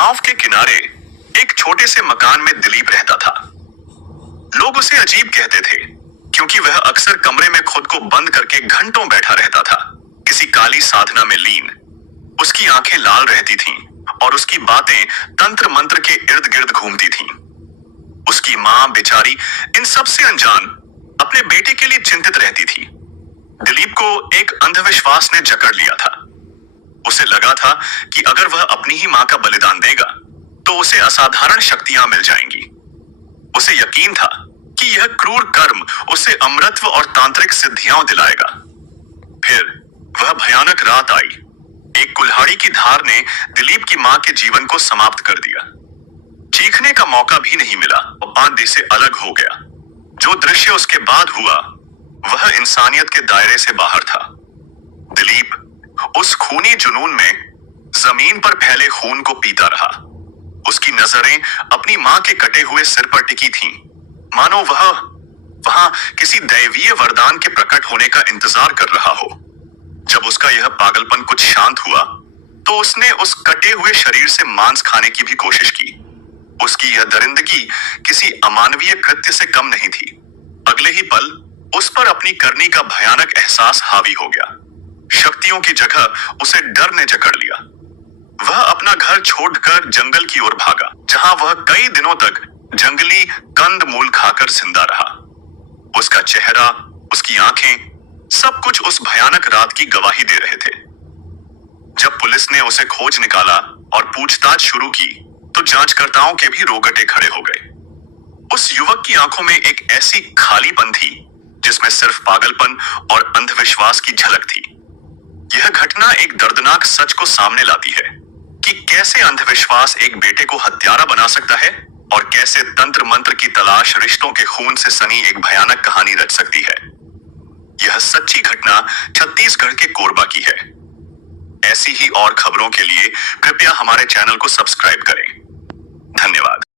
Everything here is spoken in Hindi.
गांव के किनारे एक छोटे से मकान में दिलीप रहता था। लोग उसे अजीब कहते थे क्योंकि वह अक्सर कमरे में खुद को बंद करके घंटों बैठा रहता था, किसी काली साधना में लीन। उसकी आंखें लाल रहती थीं और उसकी बातें तंत्र मंत्र के इर्द गिर्द घूमती थीं। उसकी मां बेचारी इन सब से अनजान अपने बेटे के लिए चिंतित रहती थी। दिलीप को एक अंधविश्वास ने जकड़ लिया था। उसे लगा था कि अगर वह अपनी ही मां का बलिदान देगा तो उसे असाधारण शक्तियां मिल जाएंगी। उसे यकीन था कि यह क्रूर कर्म उसे अमरत्व और तांत्रिक सिद्धियां दिलाएगा। फिर वह भयानक रात आई। एक कुल्हाड़ी की धार ने दिलीप की मां के जीवन को समाप्त कर दिया। चीखने का मौका भी नहीं मिला और बांधे से अलग हो गया। जो दृश्य उसके बाद हुआ वह इंसानियत के दायरे से बाहर था। दिलीप उस खूनी जुनून में जमीन पर फैले खून को पीता रहा। उसकी नजरें अपनी मां के कटे हुए सिर पर टिकी थीं, मानो वह वहां किसी दैवीय वरदान के प्रकट होने का इंतजार कर रहा हो। जब उसका यह पागलपन कुछ शांत हुआ तो उसने उस कटे हुए शरीर से मांस खाने की भी कोशिश की। उसकी यह दरिंदगी किसी अमानवीय कृत्य से कम नहीं थी। अगले ही पल उस पर अपनी करनी का भयानक एहसास हावी हो गया। शक्तियों की जगह उसे डर ने जकड़ लिया। वह अपना घर छोड़कर जंगल की ओर भागा, जहां वह कई दिनों तक जंगली कंद मूल खाकर जिंदा रहा। उसका चेहरा, उसकी आंखें, सब कुछ उस भयानक रात की गवाही दे रहे थे। जब पुलिस ने उसे खोज निकाला और पूछताछ शुरू की तो जांचकर्ताओं के भी रोगटे खड़े हो गए। उस युवक की आंखों में एक ऐसी खालीपन थी जिसमें सिर्फ पागलपन और अंधविश्वास की झलक थी। यह घटना एक दर्दनाक सच को सामने लाती है कि कैसे अंधविश्वास एक बेटे को हत्यारा बना सकता है और कैसे तंत्र मंत्र की तलाश रिश्तों के खून से सनी एक भयानक कहानी रच सकती है। यह सच्ची घटना छत्तीसगढ़ के कोरबा की है। ऐसी ही और खबरों के लिए कृपया हमारे चैनल को सब्सक्राइब करें। धन्यवाद।